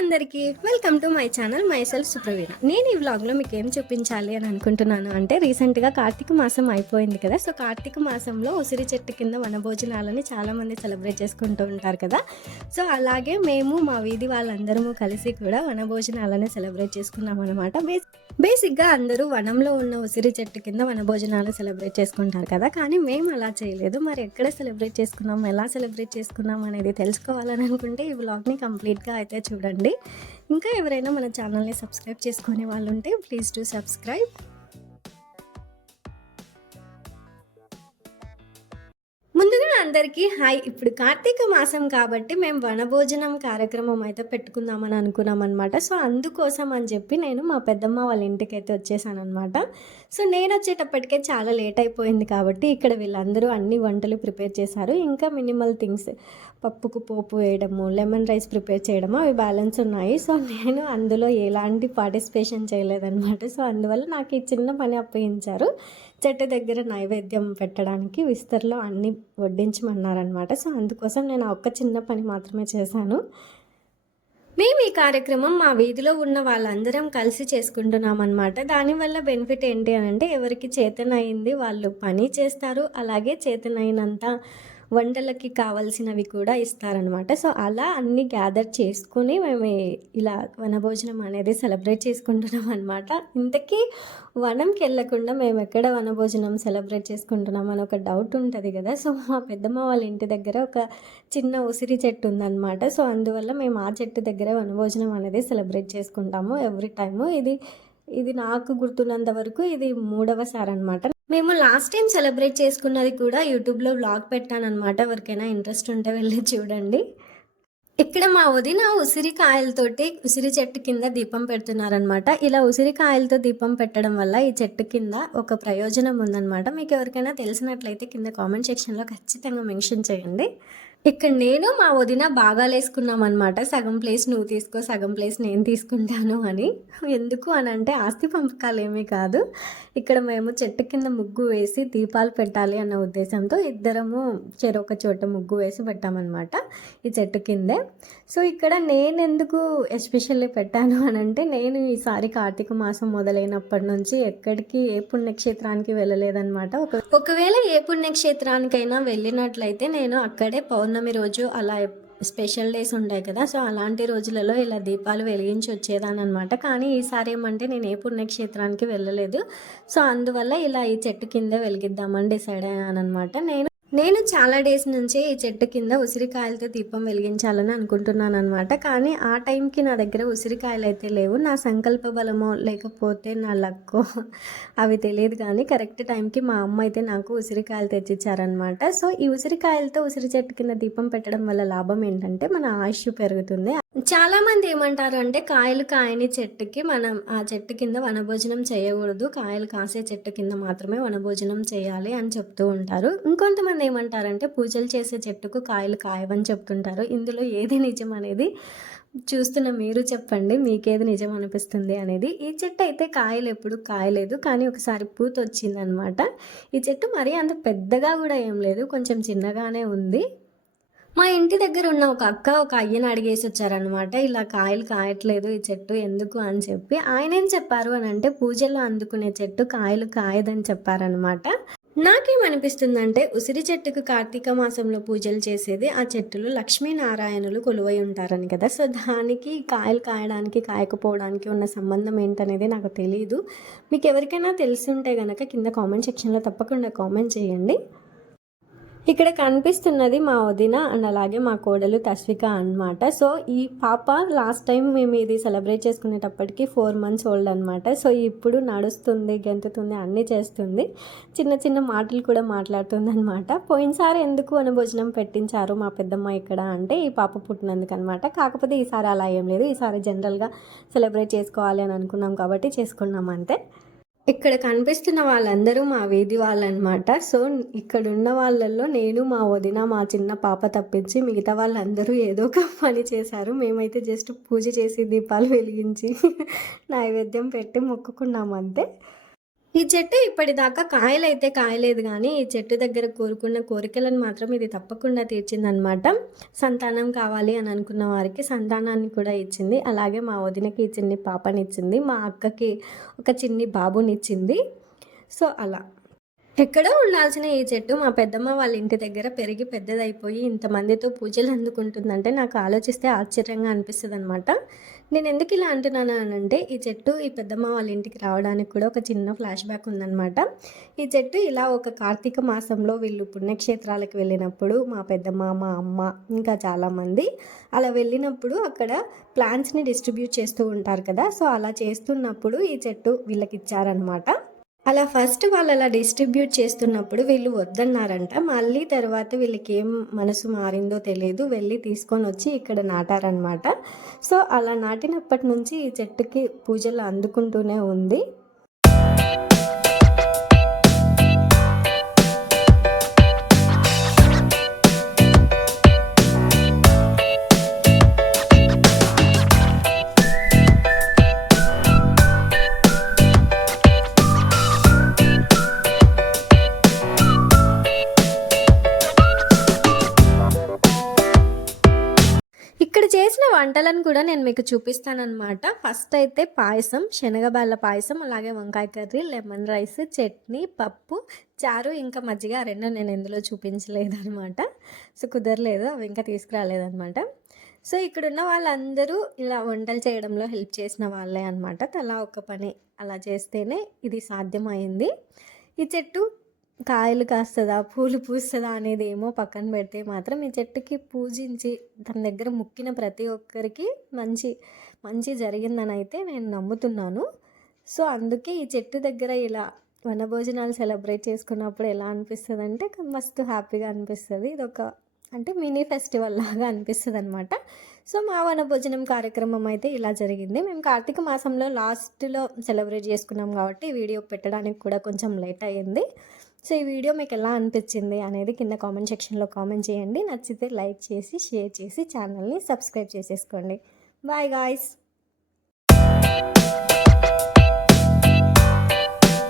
అందరికీ welcome to my channel myself Supraveena. నేను ఈ వ్లాగ్లో మీకు ఏం చూపించాలి అని అనుకుంటున్నాను అంటే రీసెంట్గా కార్తీక మాసం అయిపోయింది కదా సో కార్తీక మాసంలో ఉసిరి చెట్టు కింద వనభోజనాలని చాలామంది సెలబ్రేట్ చేసుకుంటూ ఉంటారు కదా. సో అలాగే మేము మా వీధి వాళ్ళందరము కలిసి కూడా వనభోజనాలని సెలబ్రేట్ చేసుకున్నాం అనమాట బేసిక్గా అందరూ వనంలో ఉన్న ఉసిరి చెట్టు కింద వన భోజనాలు సెలబ్రేట్ చేసుకుంటారు కదా. కానీ మేము అలా చేయలేదు. మరి ఎక్కడ సెలబ్రేట్ చేసుకున్నాం? ఎలా సెలబ్రేట్ చేసుకున్నాం అనేది తెలుసుకోవాలని అనుకుంటే ఈ బ్లాగ్ని కంప్లీట్గా అయితే చూడండి. ఇంకా ఎవరైనా మన ఛానల్ని సబ్స్క్రైబ్ చేసుకునే వాళ్ళు ఉంటే ప్లీజ్ టు సబ్స్క్రైబ్. ముందుగా అందరికీ హాయ్. ఇప్పుడు కార్తీక మాసం కాబట్టి మేము వనభోజనం కార్యక్రమం అయితే పెట్టుకుందామని అనుకున్నాం అనమాట సో అందుకోసం అని చెప్పి నేను మా పెద్దమ్మ వాళ్ళ ఇంటికి అయితే వచ్చేసాను అనమాట సో నేను వచ్చేటప్పటికే చాలా లేట్ అయిపోయింది కాబట్టి ఇక్కడ వీళ్ళందరూ అన్ని వంటలు ప్రిపేర్ చేశారు. ఇంకా మినిమల్ థింగ్స్ పప్పుకు పోపు వేయడము లెమన్ రైస్ ప్రిపేర్ చేయడము అవి బ్యాలెన్స్ ఉన్నాయి. సో నేను అందులో ఎలాంటి పార్టిసిపేషన్ చేయలేదన్నమాట. సో అందువల్ల నాకు ఈ చిన్న పని అప్పగించారు. చెట్టు దగ్గర నైవేద్యం పెట్టడానికి విస్తర్లో అన్ని వడ్డించమన్నారనమాట సో అందుకోసం నేను ఆ ఒక్క చిన్న పని మాత్రమే చేశాను. మేము ఈ కార్యక్రమం మా వీధిలో ఉన్న వాళ్ళందరం కలిసి చేసుకుంటున్నాం అనమాట దానివల్ల బెనిఫిట్ ఏంటి అని అంటే ఎవరికి చేతనైంది వాళ్ళు పని చేస్తారు. అలాగే చేతనైనంత వంటలకి కావాల్సినవి కూడా ఇస్తారనమాట సో అలా అన్ని గ్యాదర్ చేసుకుని మేము ఇలా వనభోజనం అనేది సెలబ్రేట్ చేసుకుంటున్నాం అనమాట ఇంతకీ వనంకి వెళ్ళకుండా మేము ఎక్కడ వనభోజనం సెలబ్రేట్ చేసుకుంటున్నాం అని ఒక డౌట్ ఉంటుంది కదా. సో మా పెద్దమ్మ వాళ్ళ ఇంటి దగ్గర ఒక చిన్న ఉసిరి చెట్టు ఉందన్నమాట. సో అందువల్ల మేము ఆ చెట్టు దగ్గర వనభోజనం అనేది సెలబ్రేట్ చేసుకుంటాము ఎవ్రీ టైము. ఇది ఇది నాకు గుర్తున్నంత వరకు ఇది మూడవసారి అనమాట మేము లాస్ట్ టైం సెలబ్రేట్ చేసుకున్నది కూడా యూట్యూబ్లో వ్లాగ్ పెట్టానమాట ఎవరికైనా ఇంట్రెస్ట్ ఉంటే వెళ్ళి చూడండి. ఇక్కడ మా వదిన ఉసిరికాయలతోటి ఉసిరి చెట్టు కింద దీపం పెడుతున్నారనమాట ఇలా ఉసిరికాయలతో దీపం పెట్టడం వల్ల ఈ చెట్టు కింద ఒక ప్రయోజనం ఉందన్నమాట. మీకు ఎవరికైనా తెలిసినట్లయితే కింద కామెంట్ సెక్షన్లో ఖచ్చితంగా మెన్షన్ చేయండి. ఇక్కడ నేను మా వదిన బాగా వేసుకున్నాం అనమాట సగం ప్లేస్ నువ్వు తీసుకో సగం ప్లేస్ నేను తీసుకుంటాను అని. ఎందుకు అని అంటే ఆస్తి పంపకాలు ఏమీ కాదు. ఇక్కడ మేము చెట్టు కింద ముగ్గు వేసి దీపాలు పెట్టాలి అన్న ఉద్దేశంతో ఇద్దరము చెరొక చోట ముగ్గు వేసి పెట్టామన్నమాట ఈ చెట్టు కిందే. సో ఇక్కడ నేను ఎందుకు ఎస్పెషల్లీ పెట్టాను అని అంటే నేను ఈసారి కార్తీక మాసం మొదలైనప్పటి నుంచి ఎక్కడికి ఏ పుణ్యక్షేత్రానికి వెళ్ళలేదన్నమాట. ఒకవేళ ఏ పుణ్యక్షేత్రానికైనా వెళ్ళినట్లయితే నేను అక్కడే పౌర్ణమి రోజు అలా స్పెషల్ డేస్ ఉంటాయి కదా సో అలాంటి రోజులలో ఇలా దీపాలు వెలిగించి వచ్చేదాని అనమాట కానీ ఈసారి ఏమంటే నేను ఏ పుణ్యక్షేత్రానికి వెళ్ళలేదు. సో అందువల్ల ఇలా ఈ చెట్టు కింద వెలిగిద్దామని డిసైడ్ అయ్యాను అనమాట నేను నేను చాలా డేస్ నుంచే ఈ చెట్టు కింద ఉసిరికాయలతో దీపం వెలిగించాలని అనుకుంటున్నాను అనమాట కానీ ఆ టైంకి నా దగ్గర ఉసిరికాయలు అయితే లేవు. నా సంకల్ప బలమో లేకపోతే నా లక్కో అవి తెలియదు కానీ కరెక్ట్ టైంకి మా అమ్మ అయితే నాకు ఉసిరికాయలు తెచ్చిచ్చారనమాట సో ఈ ఉసిరికాయలతో ఉసిరి చెట్టు కింద దీపం పెట్టడం వల్ల లాభం ఏంటంటే మన ఆయుష్ పెరుగుతుంది. చాలామంది ఏమంటారు అంటే కాయలు కాయని చెట్టుకి మనం ఆ చెట్టు కింద వనభోజనం చేయకూడదు. కాయలు కాసే చెట్టు కింద మాత్రమే వనభోజనం చేయాలి అని చెప్తూ ఉంటారు. ఇంకొంతమంది ఏమంటారంటే పూజలు చేసే చెట్టుకు కాయలు కాయవని చెప్తుంటారు. ఇందులో ఏది నిజం అనేది చూస్తున్న మీరు చెప్పండి. మీకేది నిజం అనిపిస్తుంది అనేది. ఈ చెట్టు అయితే కాయలు ఎప్పుడు కాయలేదు. కానీ ఒకసారి పూత వచ్చిందనమాట. ఈ చెట్టు మరీ అంత పెద్దగా కూడా ఏం లేదు. కొంచెం చిన్నగానే ఉంది. మా ఇంటి దగ్గర ఉన్న ఒక అక్క ఒక అయ్యని అడిగేసి వచ్చారనమాట ఇలా కాయలు కాయట్లేదు ఈ చెట్టు ఎందుకు? అని చెప్పి. ఆయన ఏం చెప్పారు అని అంటే పూజల్లో అందుకునే చెట్టు కాయలు కాయదని చెప్పారనమాట నాకేమనిపిస్తుందంటే ఉసిరి చెట్టుకు కార్తీక మాసంలో పూజలు చేసేది ఆ చెట్టులు లక్ష్మీనారాయణులు కొలువై ఉంటారని కదా. సో దానికి కాయలు కాయడానికి కాయకపోవడానికి ఉన్న సంబంధం ఏంటనేది నాకు తెలియదు మీకు ఎవరికైనా తెలిసి ఉంటే కనుక కింద కామెంట్ సెక్షన్లో తప్పకుండా కామెంట్ చేయండి. ఇక్కడ కనిపిస్తున్నది మా వదిన అండ్ అలాగే మా కోడలు తస్విక అనమాట సో ఈ పాప లాస్ట్ టైం మేము ఇది సెలబ్రేట్ చేసుకునేటప్పటికి ఫోర్ మంత్స్ ఓల్డ్ అనమాట సో ఇప్పుడు నడుస్తుంది గెంతుతుంది అన్నీ చేస్తుంది. చిన్న చిన్న మాటలు కూడా మాట్లాడుతుంది అనమాట పోయినసారి ఎందుకు అనుభోజనం పెట్టించారు మా పెద్దమ్మ ఇక్కడ అంటే ఈ పాప పుట్టినందుకు అనమాట కాకపోతే ఈసారి అలా ఏం లేదు. ఈసారి జనరల్గా సెలబ్రేట్ చేసుకోవాలి అని అనుకున్నాం కాబట్టి చేసుకున్నాం అంతే. ఇక్కడ కనిపిస్తున్న వాళ్ళందరూ మా వీధి వాళ్ళనమాట సో ఇక్కడ ఉన్న వాళ్ళల్లో నేను మా వదిన మా చిన్న పాప తప్పించి మిగతా వాళ్ళందరూ ఏదో ఒక పని చేశారు. మేమైతే జస్ట్ పూజ చేసి దీపాలు వెలిగించి నైవేద్యం పెట్టి మొక్కుకున్నాం అంతే ఈ చెట్టు ఇప్పటిదాకా కాయలైతే కాయలేదు కానీ ఈ చెట్టు దగ్గర కోరుకున్న కోరికలను మాత్రం ఇది తప్పకుండా తీర్చిందనమాట. సంతానం కావాలి అని అనుకున్న వారికి సంతానాన్ని కూడా ఇచ్చింది. అలాగే మా వదినకి చిన్ని పాపనిచ్చింది. మా అక్కకి ఒక చిన్ని బాబునిచ్చింది. సో, అలా. ఎక్కడో ఉండాల్సిన ఈ చెట్టు మా పెద్దమ్మ వాళ్ళ ఇంటి దగ్గర పెరిగి పెద్దదైపోయి ఇంతమందితో పూజలు అందుకుంటుందంటే నాకు ఆలోచిస్తే ఆశ్చర్యంగా అనిపిస్తుంది అనమాట నేను ఎందుకు ఇలా అంటున్నాను అనంటే ఈ చెట్టు ఈ పెద్దమ్మ వాళ్ళ ఇంటికి రావడానికి కూడా ఒక చిన్న ఫ్లాష్ బ్యాక్ ఉందనమాట. ఈ చెట్టు ఇలా ఒక కార్తీక మాసంలో వీళ్ళు పుణ్యక్షేత్రాలకు వెళ్ళినప్పుడు మా పెద్దమ్మ, మా అమ్మ ఇంకా చాలామంది అలా వెళ్ళినప్పుడు అక్కడ ప్లాంట్స్‌ని డిస్ట్రిబ్యూట్ చేస్తూ ఉంటారు కదా! సో, అలా చేస్తున్నప్పుడు ఈ చెట్టు వీళ్ళకి ఇచ్చారనమాట అలా ఫస్ట్ వాళ్ళు అలా డిస్ట్రిబ్యూట్ చేస్తున్నప్పుడు వీళ్ళు వద్దన్నారంట. మళ్ళీ తర్వాత వీళ్ళకి ఏం మనసు మారిందో తెలియదు వెళ్ళి తీసుకొని వచ్చి ఇక్కడ నాటారనమాట. సో, అలా నాటినప్పటి నుంచి ఈ చెట్టుకి పూజలు అందుకుంటూనే ఉంది. చేసిన వంటలను కూడా నేను మీకు చూపిస్తాననమాట. ఫస్ట్ అయితే పాయసం, శనగబాల పాయసం, అలాగే వంకాయ కర్రీ, లెమన్ రైస్, చట్నీ, పప్పు, చారు ఇంకా మజ్జిగ రెండు నేను ఎందులో చూపించలేదనమాట. సో, కుదరలేదు. అవి ఇంకా తీసుకురాలేదనమాట. సో, ఇక్కడున్న వాళ్ళందరూ ఇలా వంటలు చేయడంలో హెల్ప్ చేసిన వాళ్ళే అనమాట. తలా ఒక పని అలా చేస్తేనే ఇది సాధ్యమైంది ఈ చెట్టు కాయలు కాస్తుందా పూలు పూస్తుందా అనేది ఏమో పక్కన పెడితే మాత్రం ఈ చెట్టుకి పూజించి దాని దగ్గర మొక్కిన ప్రతి ఒక్కరికి మంచి మంచి జరిగిందని అయితే నేను నమ్ముతున్నాను. సో, అందుకే ఈ చెట్టు దగ్గర ఇలా వనభోజనాలు సెలబ్రేట్ చేసుకున్నప్పుడు ఎలా అనిపిస్తుంది అంటే మస్తు హ్యాపీగా అనిపిస్తుంది ఇదొక అంటే మినీ ఫెస్టివల్ లాగా అనిపిస్తుంది అనమాట సో, మా వనభోజనం కార్యక్రమం అయితే ఇలా జరిగింది. మేము కార్తీక మాసంలో లాస్ట్‌లో సెలబ్రేట్ చేసుకున్నాం కాబట్టి వీడియో పెట్టడానికి కూడా కొంచెం లేట్ అయ్యింది. సో, ఈ వీడియో మీకు ఎలా అనిపించింది అనేది కింద కామెంట్ సెక్షన్‌లో కామెంట్ చేయండి. నచ్చితే లైక్ చేసి, షేర్ చేసి ఛానల్‌ని సబ్స్క్రైబ్ చేసేసుకోండి. Bye guys.